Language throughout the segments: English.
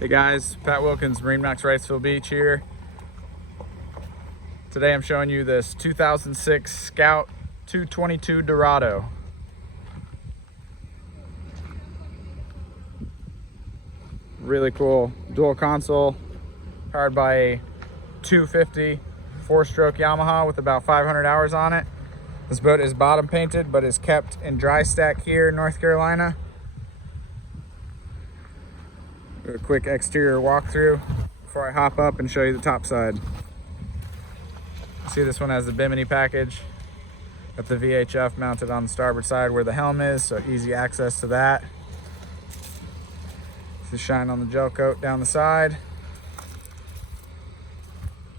Hey guys, Pat Wilkins, MarineMax Wrightsville Beach here. Today I'm showing you this 2006 Scout 222 Dorado. Really cool dual console, powered by a 250 4-stroke Yamaha with about 500 hours on it. This boat is bottom painted, but is kept in dry stack here in North Carolina. Do a quick exterior walkthrough before I hop up and show you the top side. See, this one has the Bimini package. Got the VHF mounted on the starboard side where the helm is, so easy access to that. See, shine on the gel coat down the side.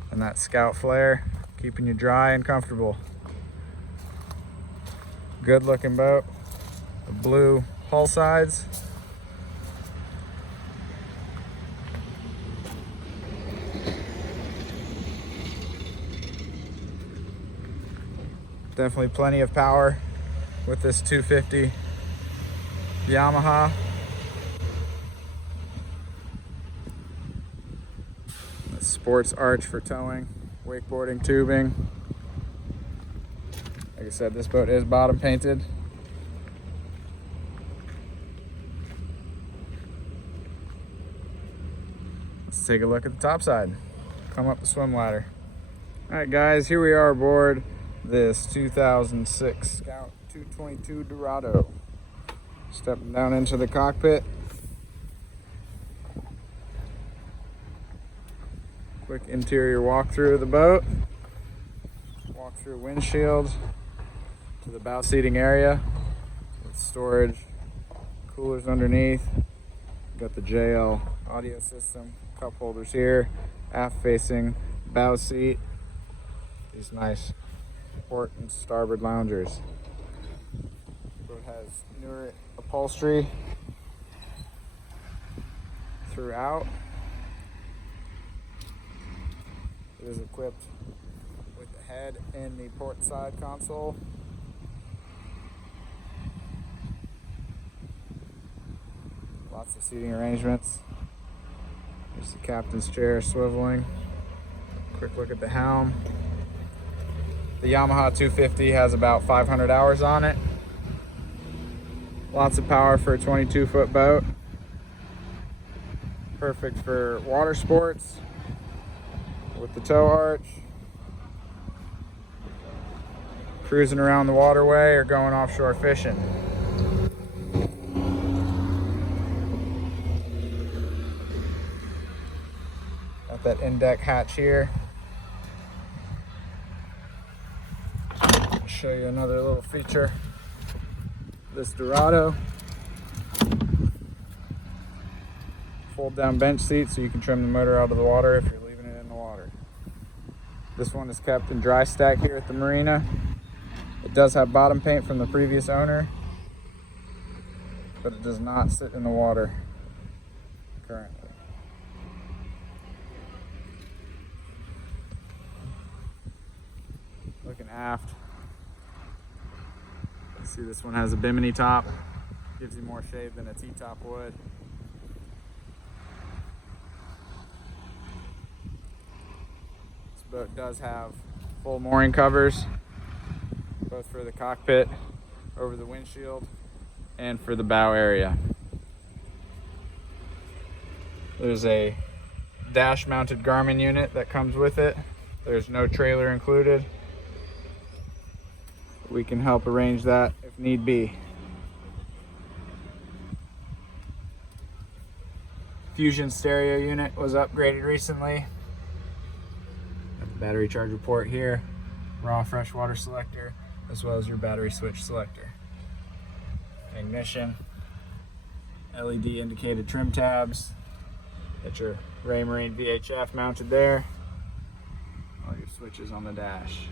And that Scout flare, keeping you dry and comfortable. Good looking boat. The blue hull sides. Definitely plenty of power with this 250 Yamaha. Sports arch for towing, wakeboarding, tubing. Like I said, this boat is bottom painted. Let's take a look at the top side. Come up the swim ladder. All right guys, here we are aboard this 2006 Scout 222 Dorado. Stepping down into the cockpit. Quick interior walkthrough of the boat. Walk through windshield to the bow seating area with storage, coolers underneath. Got the JL audio system, cup holders here, aft facing bow seat. These nice port and starboard loungers. Boat has newer upholstery throughout. It is equipped with the head and the port side console. Lots of seating arrangements. There's the captain's chair swiveling. Quick look at the helm. The Yamaha 250 has about 500 hours on it. Lots of power for a 22-foot boat. Perfect for water sports with the tow arch. Cruising around the waterway or going offshore fishing. Got that in-deck hatch here. Show you another little feature. This Dorado. Fold down bench seat so you can trim the motor out of the water if you're leaving it in the water. This one is kept in dry stack here at the marina. It does have bottom paint from the previous owner, but it does not sit in the water currently. Looking aft. See, this one has a Bimini top. Gives you more shade than a T-top would. This boat does have full mooring covers, both for the cockpit, over the windshield, and for the bow area. There's a dash-mounted Garmin unit that comes with it. There's no trailer included. We can help arrange that if need be. Fusion stereo unit was upgraded recently. Got the battery charger port here, raw freshwater selector, as well as your battery switch selector. Ignition, LED indicated trim tabs. Got your Raymarine VHF mounted there. All your switches on the dash.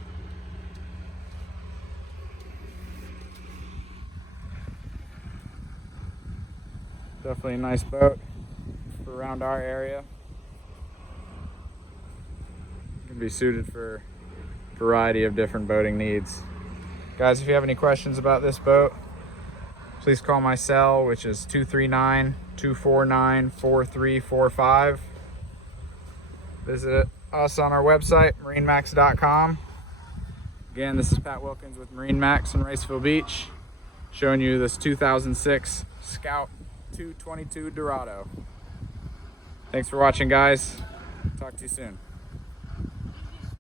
Definitely a nice boat for around our area. Can be suited for a variety of different boating needs. Guys, if you have any questions about this boat, please call my cell, which is 239 249-4345. Visit us on our website, MarineMax.com. Again, this is Pat Wilkins with MarineMax in Wrightsville Beach, showing you this 2006 Scout 222 Dorado. Thanks for watching, guys. Talk to you soon.